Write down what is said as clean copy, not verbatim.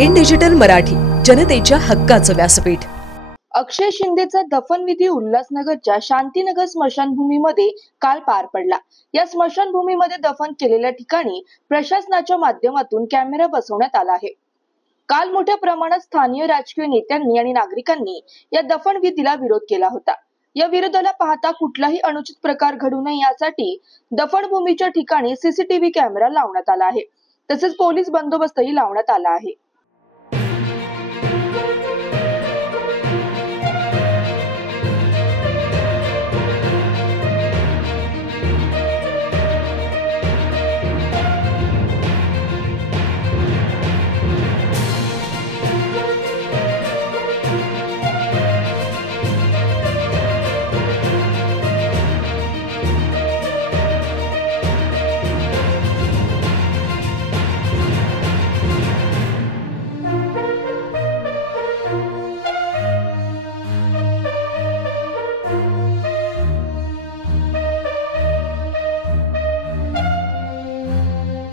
In digital Marathi, जनतेच्या हक्काचं व्यासपीठ। अक्षय शिंदेचा दफनविधी उल्हासनगरच्या शांतीनगर स्मशानभूमीमध्ये काल पार पडला। या स्मशानभूमीमध्ये दफन केलेल्या ठिकाणी प्रशासनाच्या माध्यमातून कॅमेरा बसवण्यात आला आहे। काल मोठ्या प्रमाणात स्थानिक राजकीय नेत्यांनी आणि नागरिकांनी या दफनविधीला विरोध केला होता। या विरोधाला पाहता कुठलाही अनुचित प्रकार घडू नये यासाठी दफनभूमीच्या ठिकाणी सीसीटीव्ही कॅमेरा लावण्यात आला आहे। तसेच पोलीस बंदोबस्तही लावण्यात आला आहे।